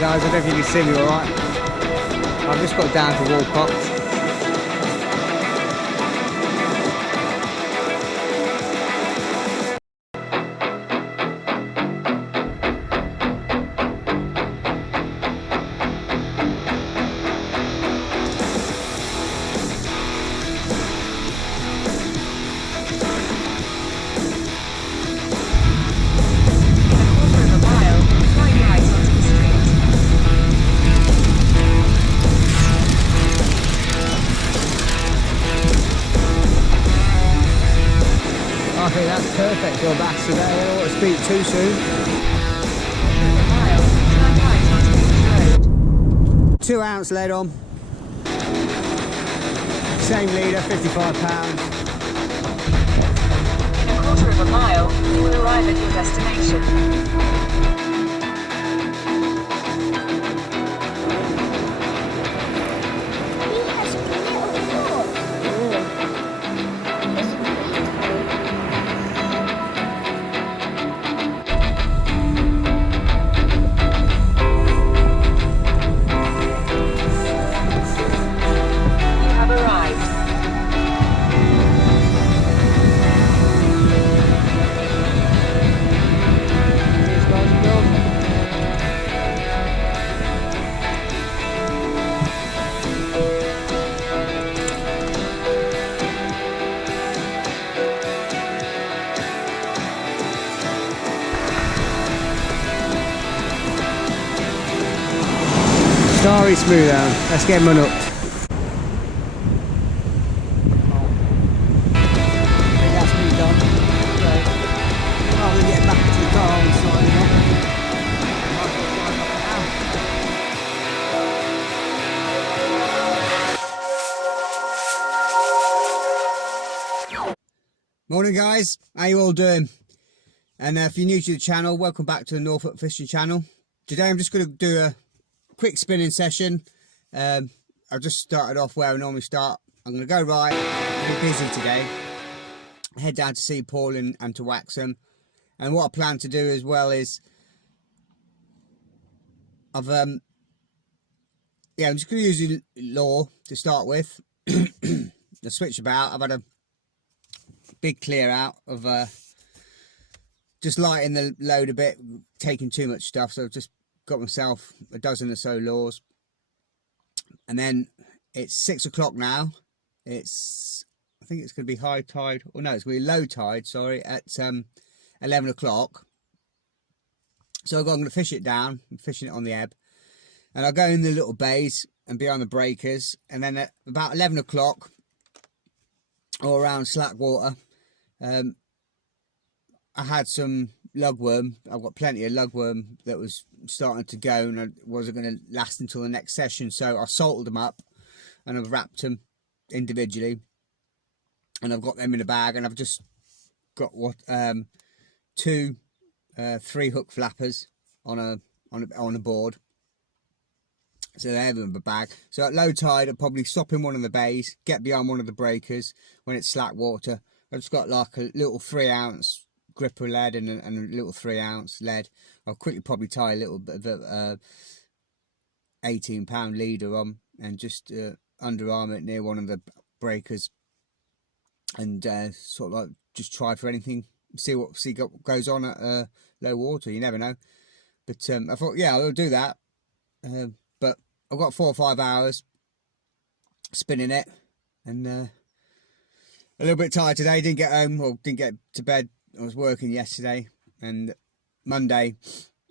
Alright guys, I don't know if you can see me alright. I've just got down to Walcott. I think that's perfect for a bass today. I don't want to speak too soon. 2 ounce lead on. Same leader, £55. In a quarter of a mile, you will arrive at your destination. Starry smooth down. Let's get him unhooked. I think that's me done. So, rather than get back into the car and start it off, Morning guys, how you all doing? And if you're new to the channel, welcome back to the Norfolk Fishing channel. Today I'm just going to do a quick spinning session. I've just started off where I normally start. I'm going to go right. I'm busy today. Head down to see Paul and to wax them. And what I plan to do as well is I'm just going to use the law to start with. The switch about. I've had a big clear out of just lighting the load a bit, taking too much stuff. So I've just got myself a dozen or so lures, and then it's 6 o'clock now. I think it's going to be high tide, or no, it's going to be low tide, sorry, at 11 o'clock. So I'm going to fish it down. I'm fishing it on the ebb, and I'll go in the little bays and be on the breakers, and then at about 11 o'clock or around slack water, I had some lugworm. I've got plenty of lugworm that was starting to go, and I wasn't going to last until the next session. So I salted them up and I've wrapped them individually, and I've got them in a bag, and I've just got two 3-hook flappers on a board. So they're in the bag. So at low tide, I'll probably stop in one of the bays, get beyond one of the breakers when it's slack water. I've just got like a little 3 ounce gripper lead and a little 3 ounce lead. I'll quickly probably tie a little bit of 18-pound leader on, and just underarm it near one of the breakers, and sort of like just try for anything, see what goes on at low water. You never know. But I thought, yeah, I'll do that. But I've got 4 or 5 hours spinning it, and a little bit tired today. Didn't get home, or didn't get to bed. I was working yesterday, and Monday,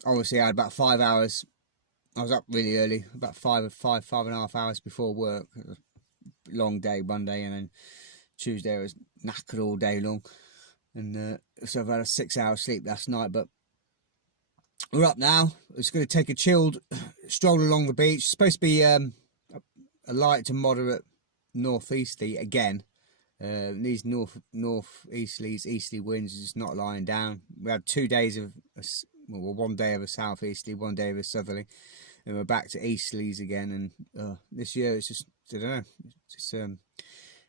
obviously I had about 5 hours. I was up really early, about five and a half hours before work. It was a long day Monday, and then Tuesday I was knackered all day long. And so I've had a 6-hour sleep last night, but we're up now. It's going to take a chilled stroll along the beach. It's supposed to be a light to moderate northeasterly again. These easterly winds are just not lying down. We had 2 days of, well, 1 day of a southeasterly, 1 day of a southerly, and we're back to easterlies again. And this year it's just, I don't know,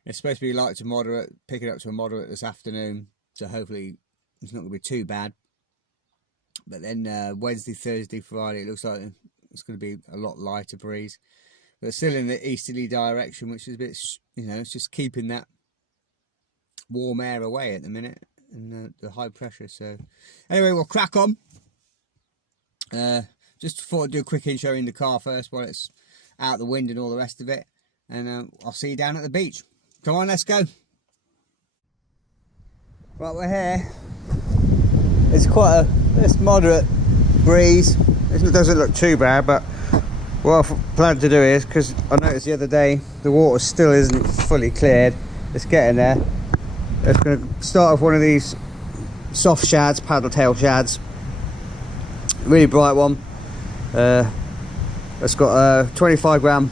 it's supposed to be light to moderate, pick it up to a moderate this afternoon, so hopefully it's not going to be too bad. But then Wednesday, Thursday, Friday, it looks like it's going to be a lot lighter breeze, but still in the easterly direction, which is a bit, you know, it's just keeping that warm air away at the minute, and the high pressure. So anyway, we'll crack on. Just thought I'd do a quick intro in the car first while it's out the wind and all the rest of it, and I'll see you down at the beach. Come on, let's go. Right, we're here. It's quite a moderate breeze. It doesn't look too bad, but what I plan to do is, because I noticed the other day the water still isn't fully cleared, it's getting there. It's going to start with one of these soft shads, paddle tail shads, really bright one. It's got a 25 gram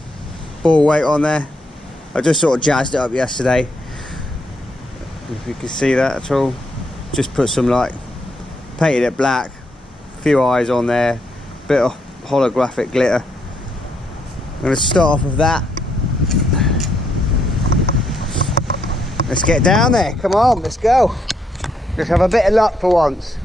ball weight on there. I just sort of jazzed it up yesterday, if you can see that at all. Just put some, like, painted it black, a few eyes on there, bit of holographic glitter. I'm going to start off with that. Let's get down there, come on, let's go. Let's have a bit of luck for once.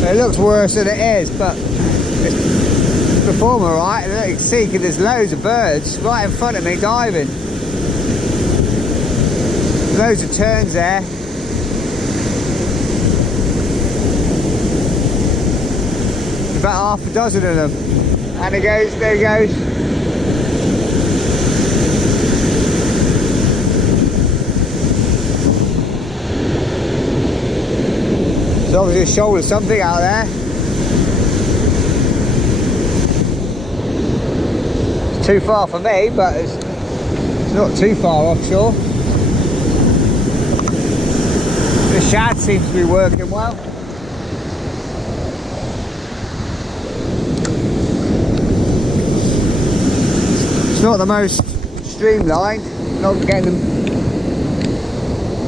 It looks worse than it is, but it's performing alright. You can see there's loads of birds right in front of me diving. Loads of terns there. About half a dozen of them. And it goes, there he goes. There's obviously a shoal of something out there. It's too far for me, but it's not too far offshore. The shad seems to be working well. It's not the most streamlined, not getting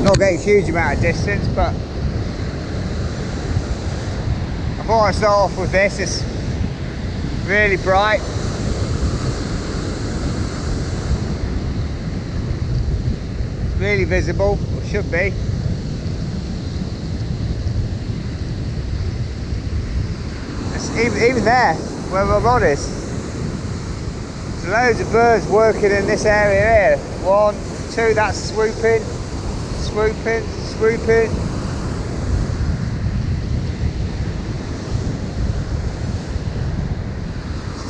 a huge amount of distance, but before I start off with this, it's really bright. It's really visible, or should be. It's even there, where my rod is. There's loads of birds working in this area here. 1, 2, that's swooping, swooping, swooping.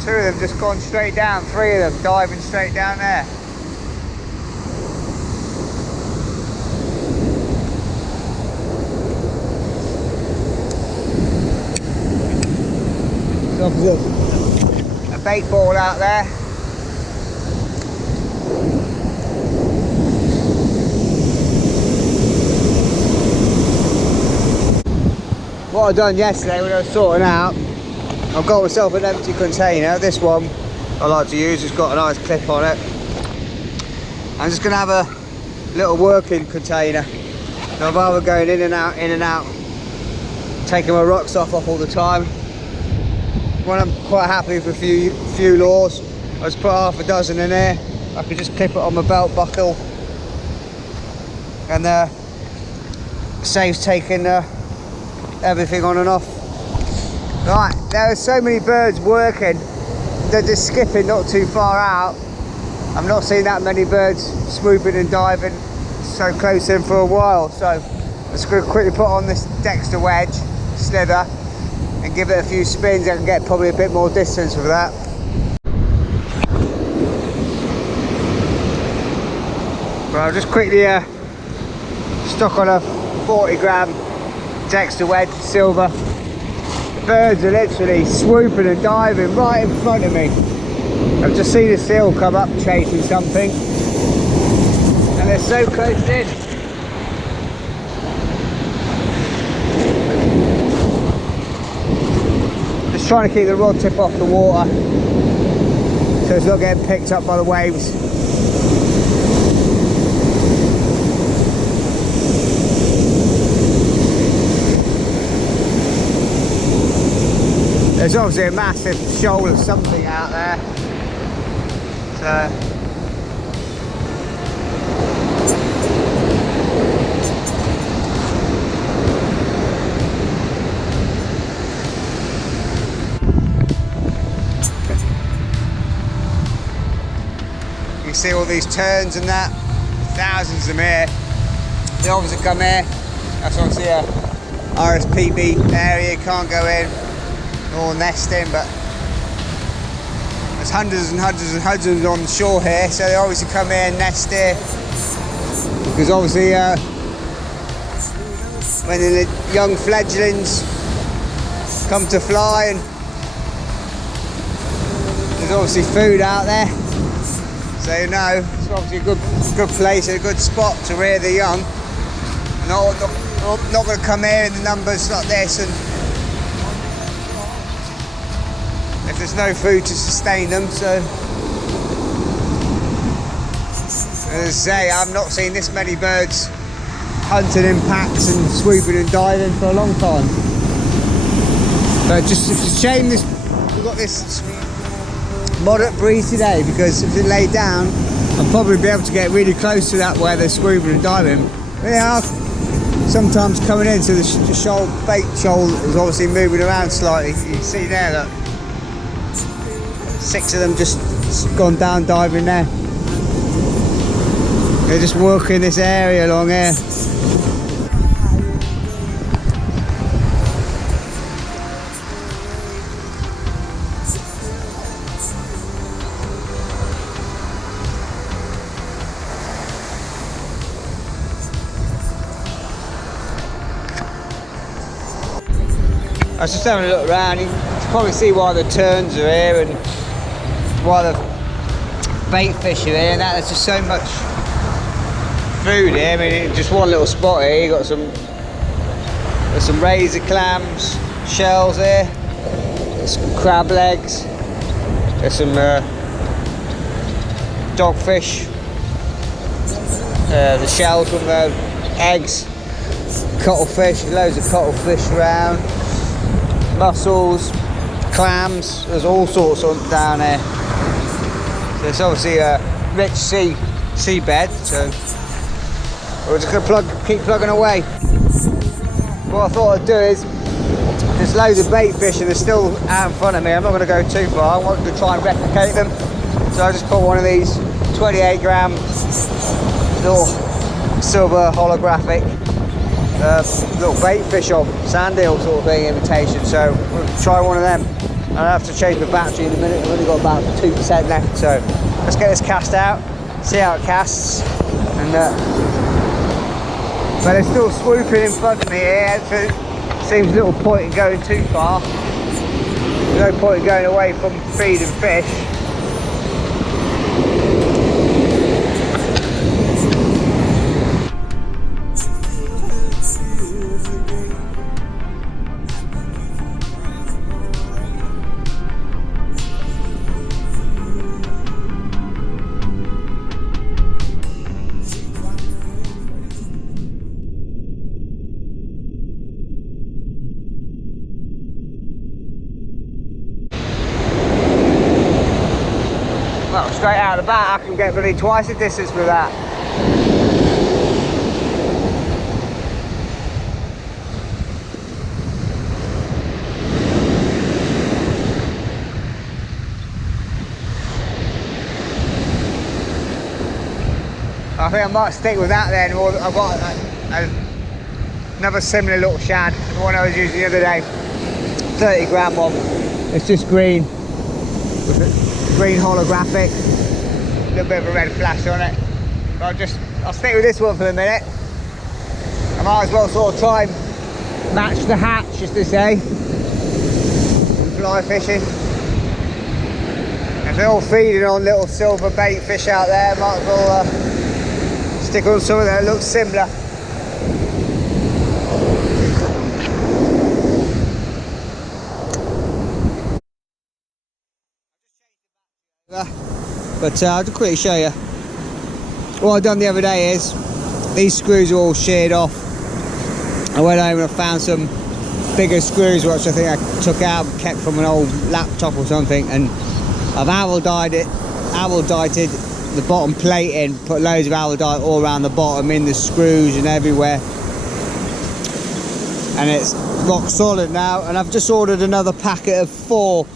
Two of them just gone straight down, 3 of them diving straight down there. So a bait ball out there. What I done yesterday when I was sorting out, I've got myself an empty container. This one I like to use, it's got a nice clip on it. I'm just going to have a little working container. So I'd rather going in and out, taking my rocks off all the time. When I'm quite happy with a few lures, I just put half a dozen in there. I could just clip it on my belt buckle, and saves taking everything on and off. Right, there are so many birds working, they're just skipping not too far out. I've not seen that many birds swooping and diving so close in for a while, so let's quickly put on this Dexter wedge slither and give it a few spins. I can get probably a bit more distance with that. Well, I'll just quickly stock on a 40 gram Dexter wedge silver. The birds are literally swooping and diving right in front of me. I've just seen a seal come up chasing something, and they're so close in. Just trying to keep the rod tip off the water so it's not getting picked up by the waves. There's obviously a massive shoal of something out there. So see all these terns and that, thousands of them here. They obviously come here. That's obviously a RSPB area, you can't go in, all nesting, but there's hundreds and hundreds and hundreds on the shore here, so they obviously come here and nest here, because obviously when the young fledglings come to fly, and there's obviously food out there, so you know it's obviously a good place, a good spot to rear the young. Not going to come here in the numbers like this, and if there's no food to sustain them. So as I say, I've not seen this many birds hunting in packs and swooping and diving for a long time. But just it's a shame we've got this moderate breeze today, because if it laid down I'd probably be able to get really close to that where they're swooping and diving. They are sometimes coming in, so the shoal, bait shoal is obviously moving around slightly. You can see there that 6 of them just gone down diving there. They're just working this area along here. I was just having a look around. You can probably see why the terns are here and why the bait fish are here. And that there's just so much food here. I mean, just one little spot here. You got there's some razor clams, shells here. There's some crab legs. There's some dogfish. The shells from the eggs. Cuttlefish. Loads of cuttlefish around. Mussels, clams, there's all sorts on down there. So it's obviously a rich seabed, so we're just going to keep plugging away. What I thought I'd do is, there's loads of bait fish and they're still out in front of me. I'm not going to go too far, I want to try and replicate them. So I just put one of these 28 gram little silver holographic little bait fish on, sand eel sort of thing, imitation. So we'll try one of them. I'll have to change the battery in a minute. I've only got about 2% left, so let's get this cast out, see how it casts. And but they're still swooping in front of me here, so it seems little point in going too far. There's no point in going away from feeding fish. Well, straight out of the bat, I can get really twice the distance with that. I think I might stick with that then. I've got another similar little shad, the one I was using the other day, 30 gram one. It's just green. Green holographic, a little bit of a red flash on it. But I'll stick with this one for the minute. I might as well sort of try and match the hatch, as they say, fly fishing. If they're all feeding on little silver bait fish out there, might as well stick on something that looks similar. But I'll just quickly show you. What I've done the other day is, these screws are all sheared off. I went home and I found some bigger screws, which I think I took out and kept from an old laptop or something, and I've aldited the bottom plating, put loads of aldite all around the bottom, in the screws and everywhere, and it's rock solid now. And I've just ordered another packet of 4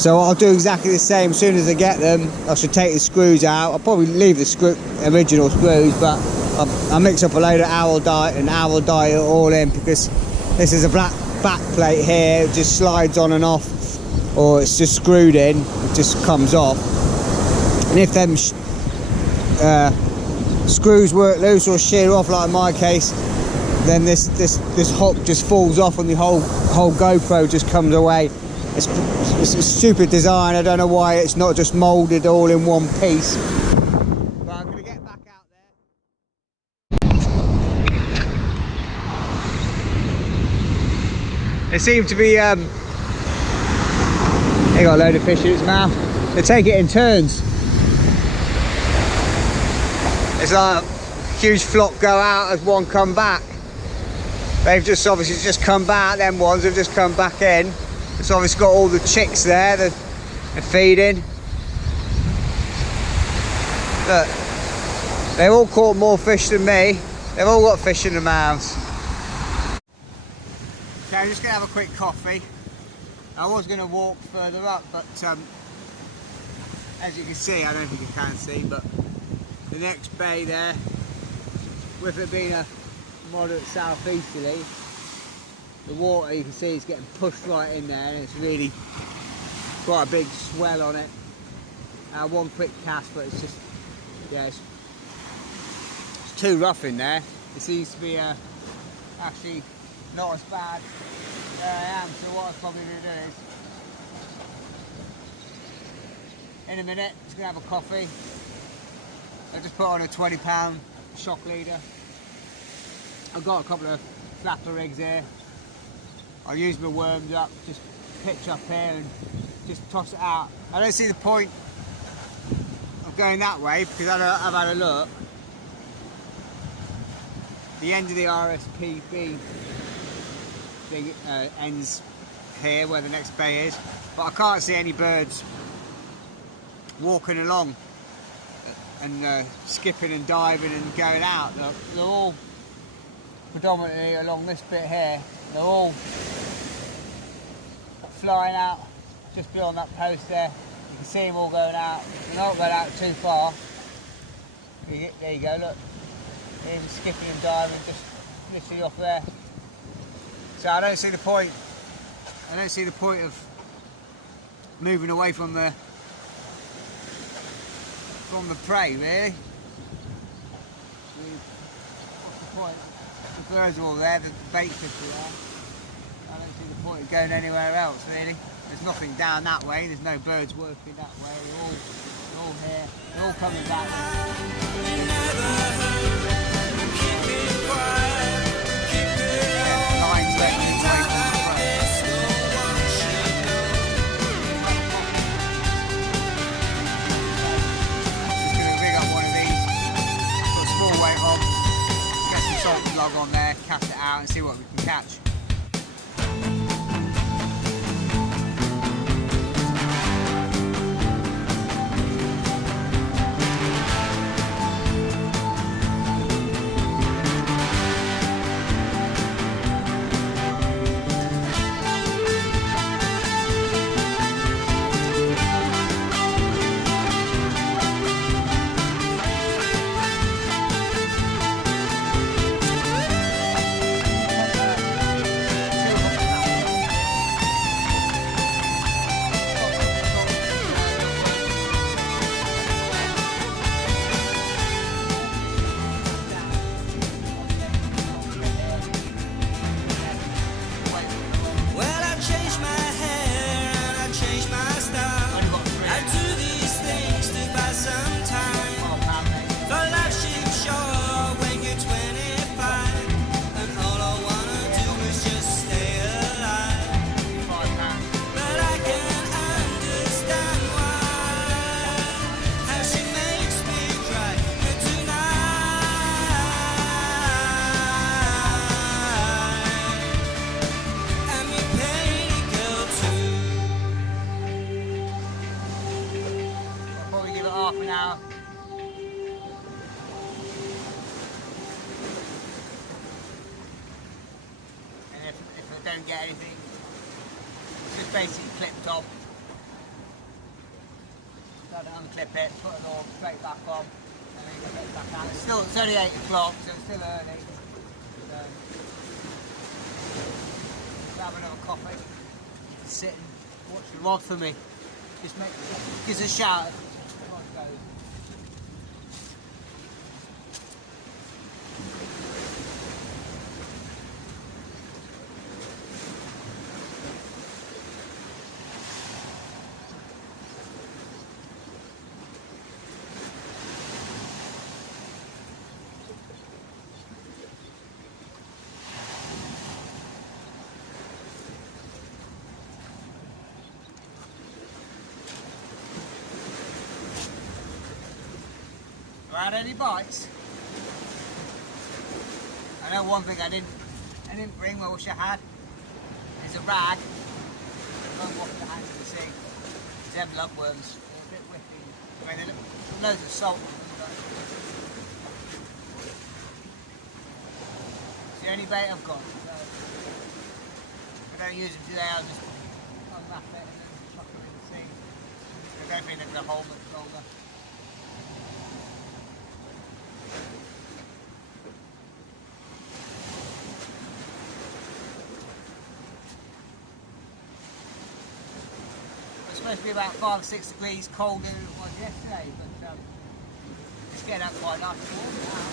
So I'll do exactly the same. As soon as I get them, I should take the screws out. I'll probably leave the original screws, but I'll mix up a load of owl dye and owl dye all in, because this is a black back plate here. It just slides on and off, or it's just screwed in, it just comes off. And if them screws work loose or shear off, like in my case, then this hook just falls off and the whole GoPro just comes away. It's a stupid design. I don't know why it's not just moulded all in one piece. But I'm going to get back out there. They seem to be, they got a load of fish in its mouth. They take it in turns. It's like a huge flock go out as one come back. They've just obviously just come back, them ones have just come back in. It's obviously got all the chicks there, they're feeding. Look, they've all caught more fish than me. They've all got fish in their mouths. Okay, I'm just going to have a quick coffee. I was going to walk further up, but as you can see, I don't think you can see, but the next bay there, with it being a moderate southeasterly, the water, you can see, is getting pushed right in there, and it's really quite a big swell on it. One quick cast, but it's just, yeah, it's too rough in there. It seems to be actually not as bad where I am. So what I'm probably going to do is, in a minute, just going to have a coffee. I just put on a £20 shock leader. I've got a couple of flapper rigs here. I'll use my worms up, just pitch up here and just toss it out. I don't see the point of going that way, because I've had a look. The end of the RSPB thing ends here where the next bay is, but I can't see any birds walking along and skipping and diving and going out. They're all predominantly along this bit here. They're all flying out just beyond that post there. You can see them all going out. They're not going out too far. There you go, look. Even skipping and diving just literally off there. So I don't see the point. I don't see the point of moving away from the prey, really. What's the point? The birds are all there, the bait fish are there. I don't see the point of going anywhere else, really. There's nothing down that way, there's no birds working that way. They're all here, they're all coming back. Log on there, cast it out and see what we can catch. Don't get anything, it's just basically clipped off, Got to unclip it, put it all straight back on, and then get it back out. It's only 8 o'clock, so it's still early. So, grab another coffee, sit and watch the rod for me. Just gives a shout. The rod goes. Had any bites? I know one thing I didn't bring, I wish I had, is a rag. Don't wash the hands in the sink. Them lugworms, they're a bit whippy. I mean, there's loads of salt on them, but it's the only bait I've got. So if I don't use them today, I'll just unwrap it and then chuck them in the sink. I don't think they're going to hold much longer. Supposed to be about 5 or 6 degrees colder than it was yesterday, but it's getting up quite nice and warm now.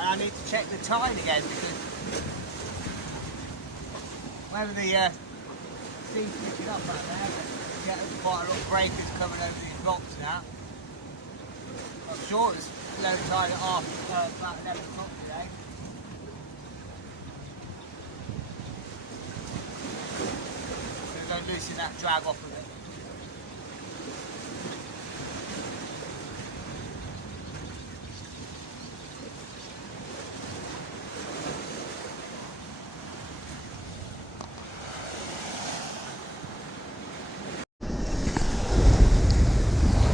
And I need to check the tide again because whether the sea's picking up out there, but you get quite a lot of breakers coming over these rocks now. I'm sure it was low tide at about 11 o'clock today. Don't loosen that drag off of it.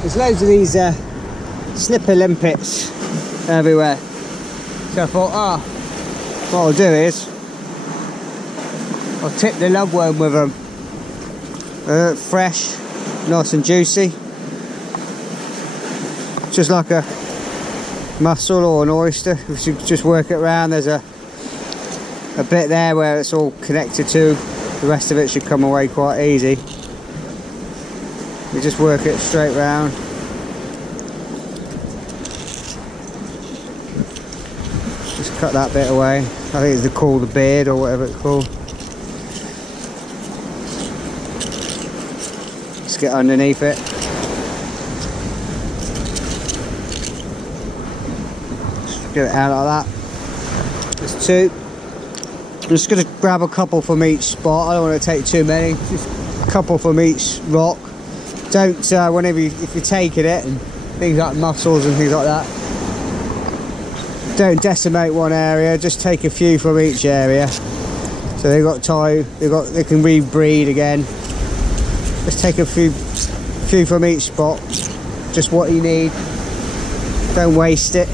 There's loads of these slipper limpets everywhere. So I thought, what I'll do is I'll tip the lugworm with them. Fresh, nice and juicy, just like a mussel or an oyster. If you just work it around, there's a bit there where it's all connected to, the rest of it should come away quite easy. You just work it straight round. Just cut that bit away. I think it's called the beard or whatever it's called. Get underneath it. Just get it out like that. There's 2. I'm just going to grab a couple from each spot. I don't want to take too many. Just a couple from each rock. Don't if you're taking it and things like mussels and things like that, don't decimate one area. Just take a few from each area. So they've got time. They can rebreed again. Just take a few from each spot, just what you need, don't waste it.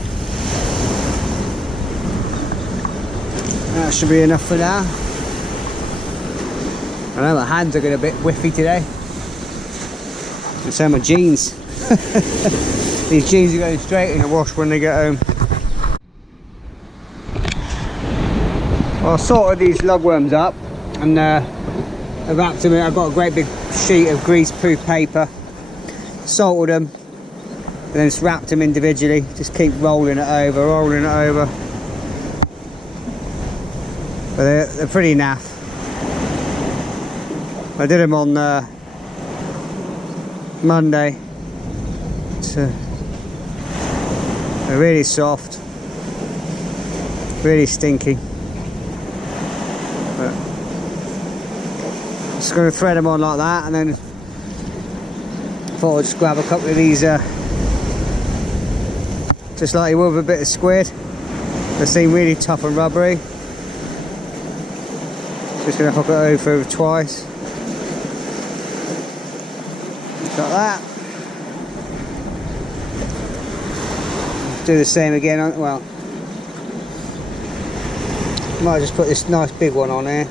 That should be enough for now. I know my hands are getting a bit whiffy today. And so my jeans. These jeans are going straight in the wash when they get home. Well, I sorted these lugworms up and I wrapped them in. I've got a great big sheet of greaseproof paper, salted them, and then just wrapped them individually. Just keep rolling it over. But they're pretty naff. I did them on Monday. They're really soft, really stinky. But just going to thread them on like that, and then I thought I'd just grab a couple of these, just like you would with a bit of squid. They seem really tough and rubbery. Just going to hook it over twice. Just like that. Do the same again. Well, might just put this nice big one on here.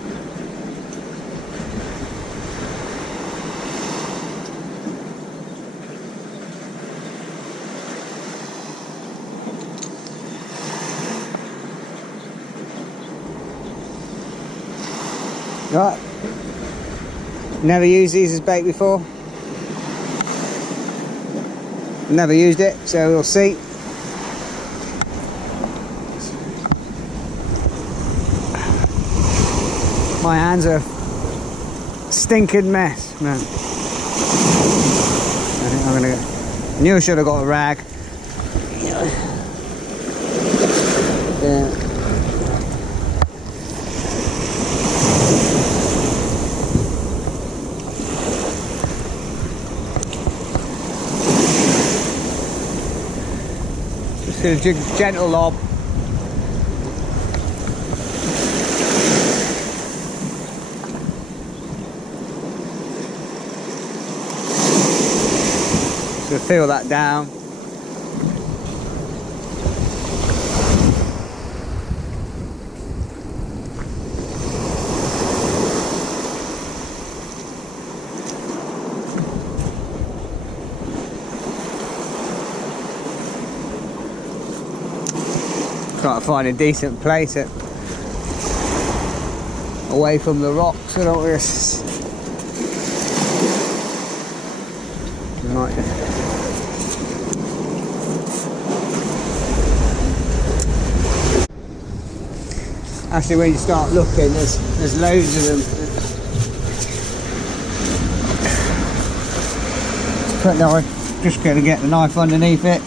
Right. Never used these as bait before. Never used it, so we'll see. My hands are a stinking mess, man. I think I'm gonna go. I knew I should have got a rag. Yeah. Just a gentle lob. Just feel that down. Trying to find a decent place away from the rocks. I don't risk. Actually, when you start looking, there's loads of them. Just going to get the knife underneath it,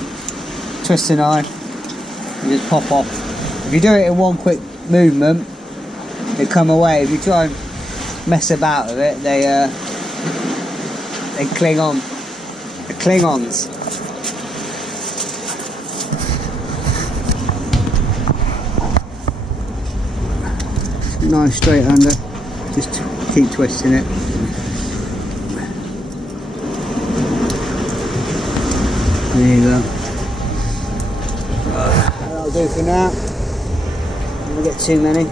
twist the knife, and just pop off. If you do it in one quick movement, they come away. If you try and mess about with it, they cling on. The Klingons. Nice straight under. Just keep twisting it. There you go. That'll do for now. Don't get too many.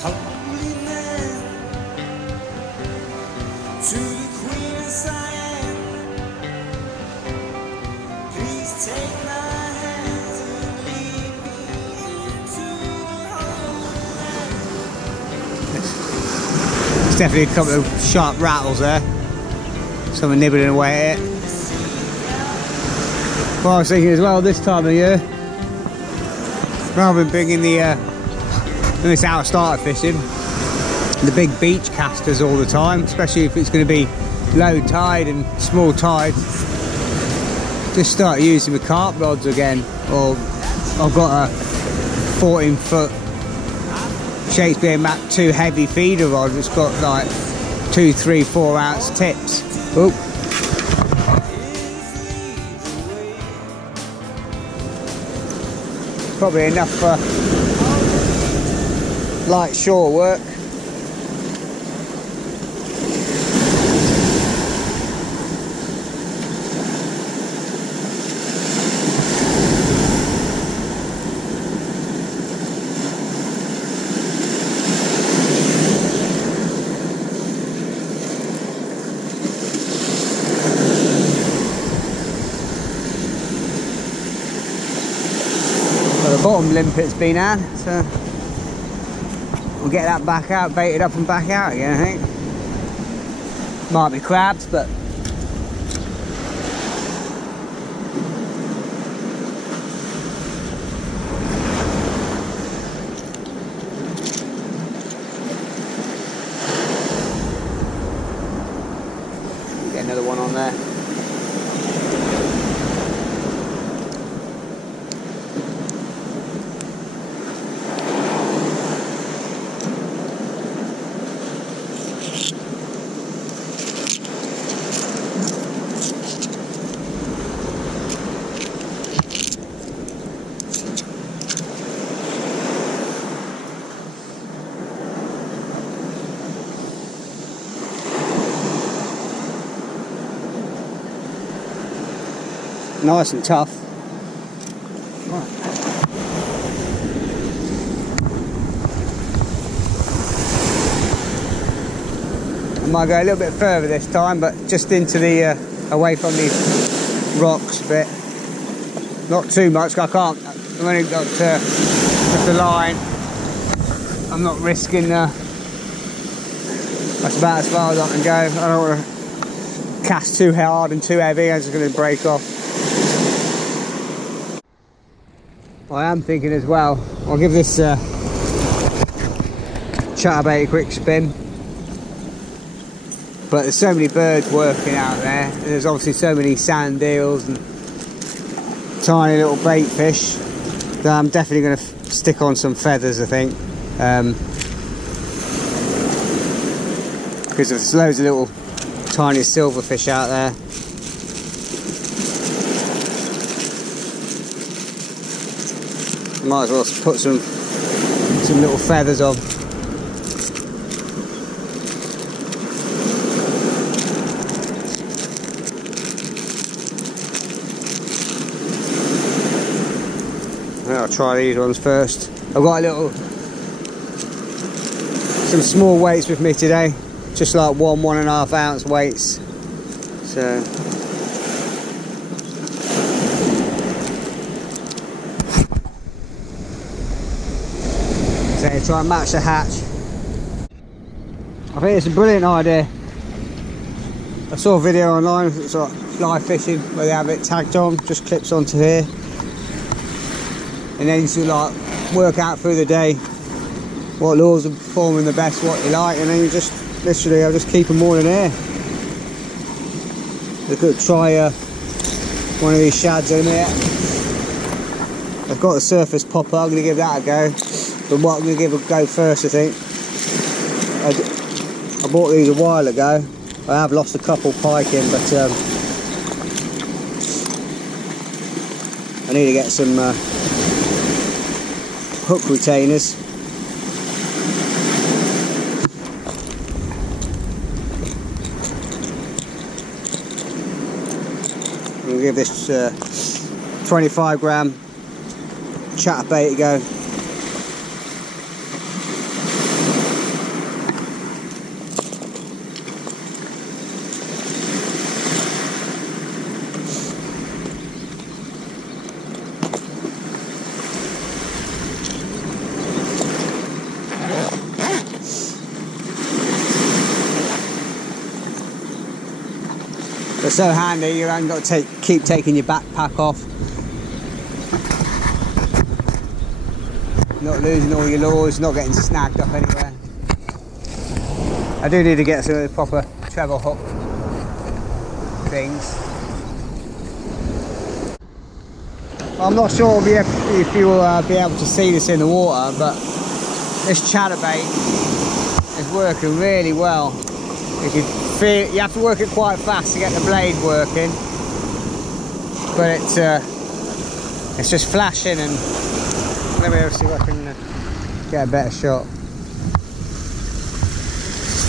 Holy man, to the Queen of Siam, please take my hands and lead me into the Holy Land. There's definitely a couple of sharp rattles there. Someone nibbling away at it. Well, I was thinking as well this time of year, rather than bringing when it's out starter fishing, the big beach casters all the time, especially if it's going to be low tide and small tide, just start using the carp rods again. Or I've got a 14-foot Shakespeare Mach 2 heavy feeder rod that's got like 2, 3, 4 ounce tips. Oop. Probably enough for light shore work. Well, the bottom limpet's been had, so we'll get that back out, baited up and back out again, I think. Might be crabs, but get another one on there. nice and tough. Right. I might go a little bit further this time, but just into the away from these rocks a bit. Not too much, 'cause I can't. I've only got just the line. I'm not risking. That's about as far as I can go. I don't want to cast too hard and too heavy. I'm just going to break off. I am thinking as well. I'll give this chatterbait a quick spin. But there's so many birds working out there, and there's obviously so many sand eels and tiny little bait fish that I'm definitely going to stick on some feathers, I think, because there's loads of little tiny silverfish out there. Might as well put some little feathers on. I'll try these ones first. I've got some small weights with me today, just like 1.5 ounce weights. So try and match the hatch. I think it's a brilliant idea. I saw a video online, it's like fly fishing, where they have it tagged on, just clips onto here. And then you like work out through the day what lures are performing the best, what you like, and then you just literally, I'll just keep them all in here. We could try one of these shads in here. I've got the surface popper, I'm going to give that a go. But what I'm going to give a go first, I think, I bought these a while ago. I have lost a couple piking, but I need to get some hook retainers. I'm going to give this 25 gram chatterbait a go. They're so handy, you haven't got to keep taking your backpack off. Not losing all your lures, not getting snagged up anywhere. I do need to get some of the proper treble hook things. I'm not sure if you will be able to see this in the water, but this chatterbait is working really well. If you feel, you have to work it quite fast to get the blade working, but it's just flashing, and let me see if I can get a better shot.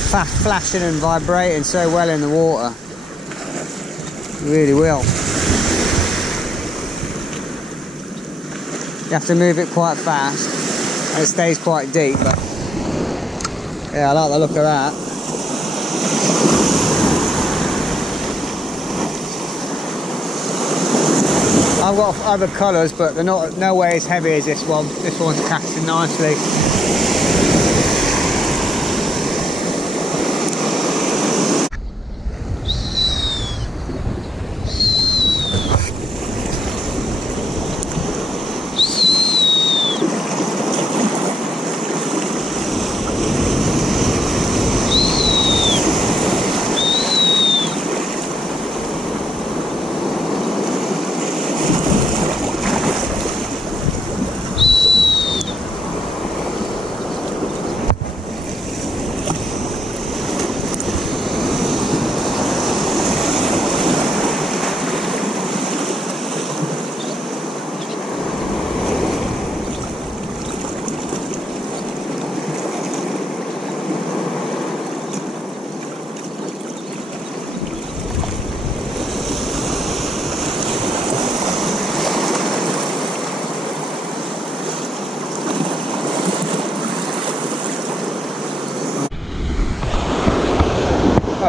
Fast flashing and vibrating so well in the water, really will. You have to move it quite fast, and it stays quite deep, but yeah, I like the look of that. I've got other colours, but they're not no way as heavy as this one. This one's casting nicely.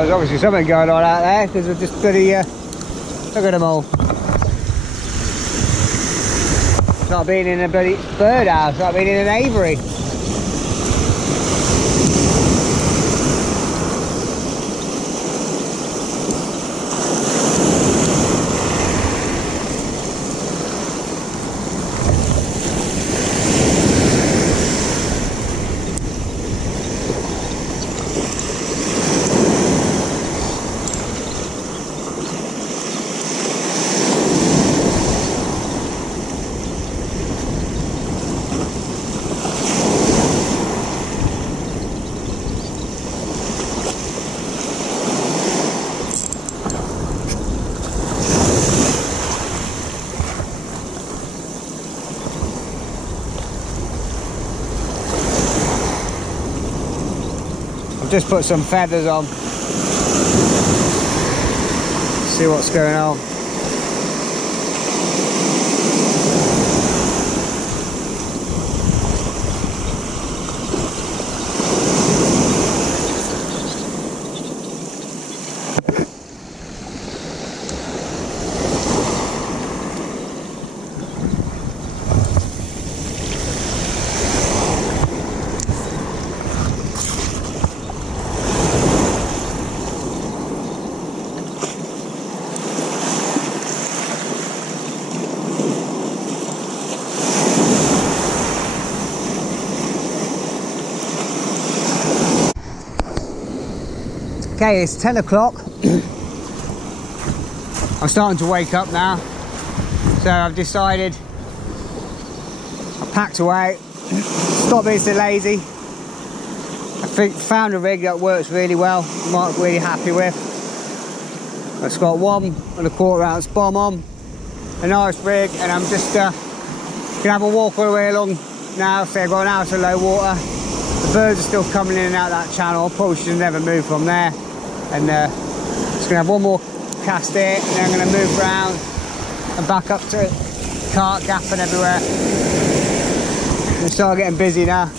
there's obviously something going on out there because we're just bloody, look at them all. It's like being in a bloody birdhouse, like being in an aviary. Just put some feathers on. See what's going on. Okay, it's 10 o'clock. I'm starting to wake up now. So I've decided, I packed away, stop being so lazy. I found a rig that works really well, I'm really happy with. It's got 1¼ ounce bomb on, a nice rig, and I'm just gonna have a walk all the way along now. So I've got an hour of low water. The birds are still coming in and out that channel. I probably should have never moved from there. And just gonna have one more cast here, and then I'm gonna move around and back up to cart gapping everywhere. And start getting busy now.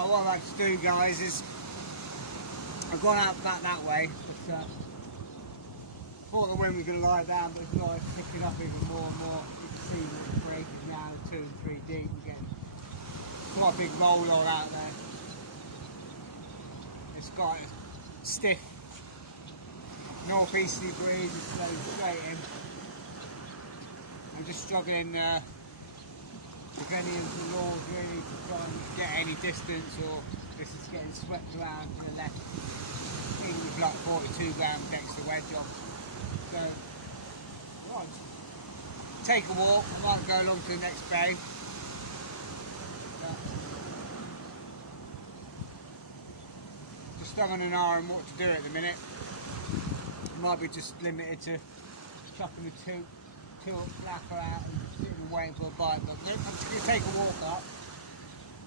What I like to do, guys, is I've gone out back that way, but thought the wind was going to lie down, but it's not. It's picking up even more and more. You can see the break is now 2 and 3 deep. We're getting quite a big roll all out there. It's got a stiff northeasterly breeze, it's blowing straight in. I'm just struggling with any of the laws really to try and get any distance, or this is getting swept around to the left. English like 42 gram Dexter wedge on. So, right, take a walk, I might go along to the next bay. Just having an eye on what to do at the minute. Might be just limited to chucking the two flapper out and sitting and waiting for a bite, but I'm just going to take a walk up.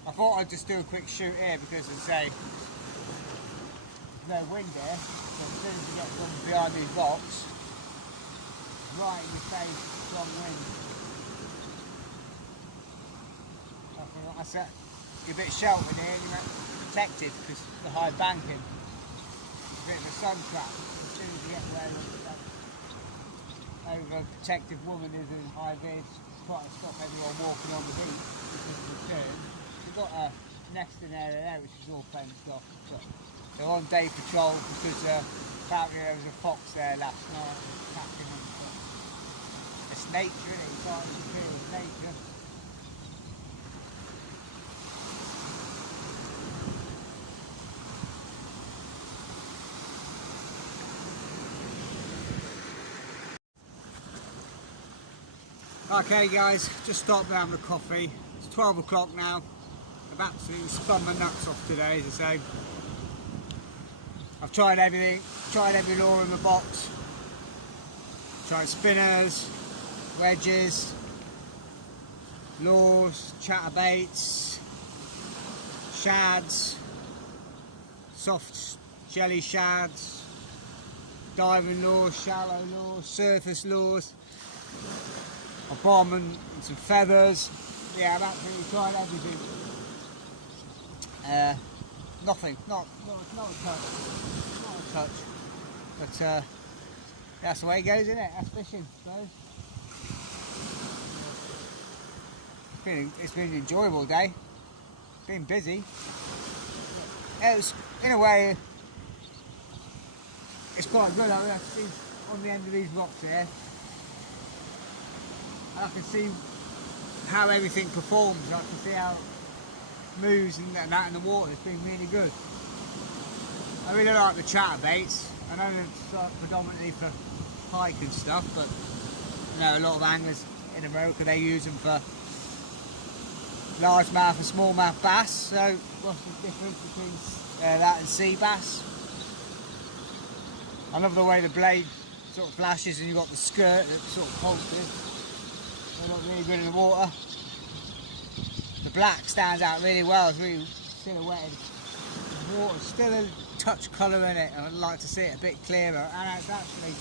I thought I'd just do a quick shoot here because, as I say, there's no wind there, so as soon as you get from behind these rocks, right in the face, strong wind. Well, like I said, you're a bit sheltered here, you're protected because the high banking. A bit of a sun trap. As soon as you get where over a protective woman is in high vis, trying to stop everyone walking on the beach because of the turn. We've got a nesting area there which is all fenced off. But they're on day patrol because apparently there was a fox there last night attacking them. But it's nature, isn't it? You can't interfere with nature. Okay guys, just stopped having a coffee. It's 12 o'clock now. I've absolutely spun my nuts off today, as I say. I've tried everything, tried every lure in the box. Tried spinners, wedges, lures, chatterbaits, shads, soft jelly shads, diving lures, shallow lures, surface lures. A bomb and some feathers. Yeah, I've absolutely tried everything. Nothing, not a touch. Not a touch. But that's the way it goes, isn't it? That's fishing, I suppose. It's been an enjoyable day. Been busy. It was, in a way, it's quite good. I can see on the end of these rocks here. I can see how everything performs. I can see how it moves and that in the water. It's been really good. I really like the chatterbaits. I know they're predominantly for pike and stuff, but you know, a lot of anglers in America, they use them for largemouth and smallmouth bass. So what's the difference between that and sea bass? I love the way the blade sort of flashes and you've got the skirt that sort of pulses. They look really good in the water. The black stands out really well. It's really silhouetted. The water's still a touch colour in it. I'd like to see it a bit clearer. And it's actually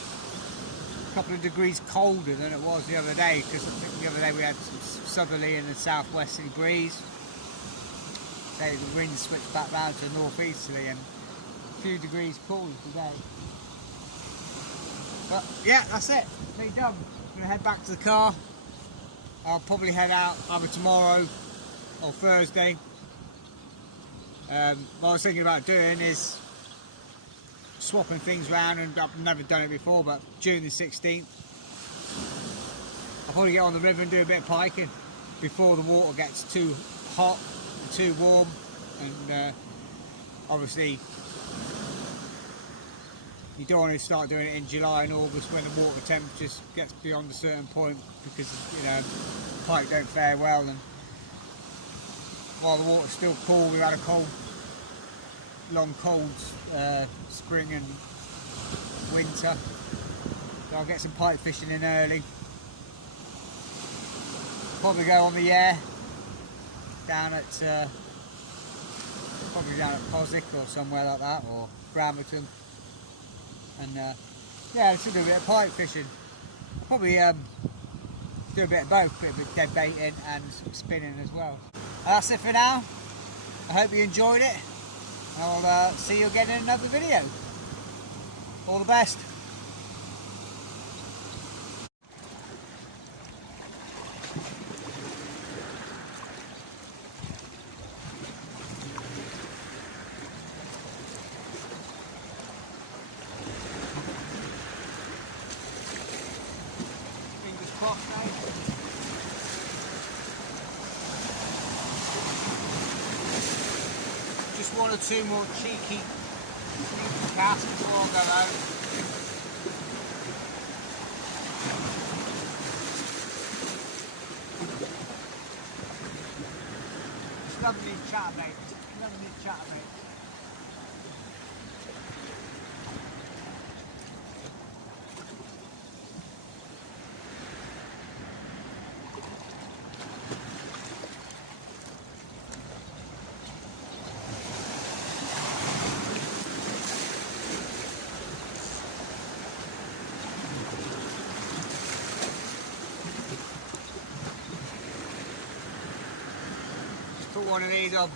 a couple of degrees colder than it was the other day, because I think the other day we had some southerly and a southwesterly breeze. So the wind switched back round to northeasterly and a few degrees cooler today. But yeah, that's it. Me done. I'm going to head back to the car. I'll probably head out either tomorrow or Thursday. What I was thinking about doing is swapping things around, and I've never done it before, but June the 16th I'll probably get on the river and do a bit of piking before the water gets too hot and too warm, and obviously you don't want to start doing it in July and August when the water temperatures gets beyond a certain point, because you know pike don't fare well. And while the water's still cool, we've had a long cold spring and winter, so I'll get some pike fishing in early. Probably go on the Yare down at probably down at Posick or somewhere like that, or Bramerton. And yeah, I should do a bit of pike fishing. I'll probably do a bit of both, a bit of dead baiting and some spinning as well. That's it for now. I hope you enjoyed it. I'll see you again in another video. All the best. Just one or two more cheeky casts before I go out. It's lovely chatterbait. Lovely chatterbait. one of these of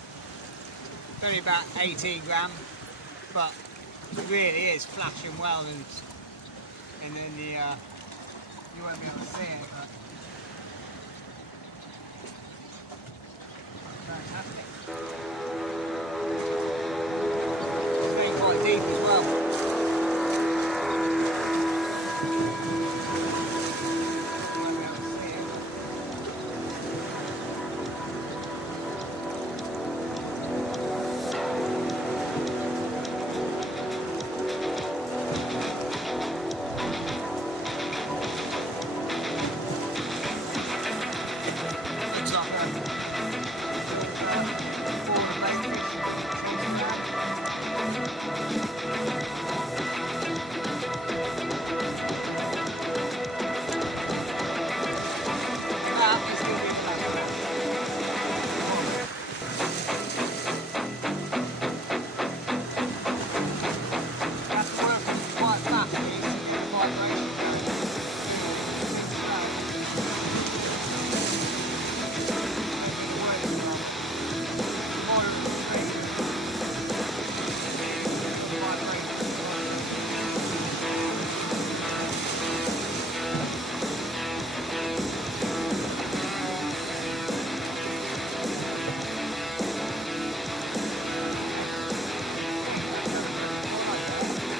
only about 18 gram, but it really is flashing well, and then you won't be able to see it. But fantastic. It's getting quite deep as well. Won't be able to see it. Looks like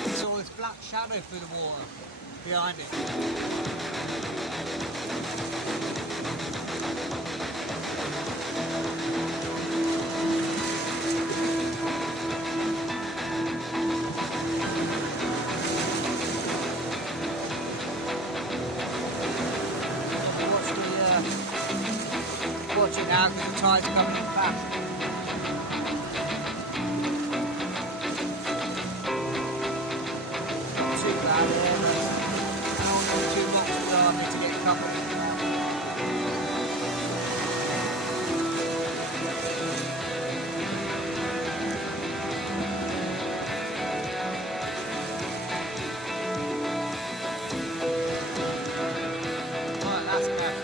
it's all this black shadow through the water behind it. Watch it now because the tide's coming in fast. Not too bad there, but I don't know too much to go on there to get covered. Right, that's good.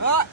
Right,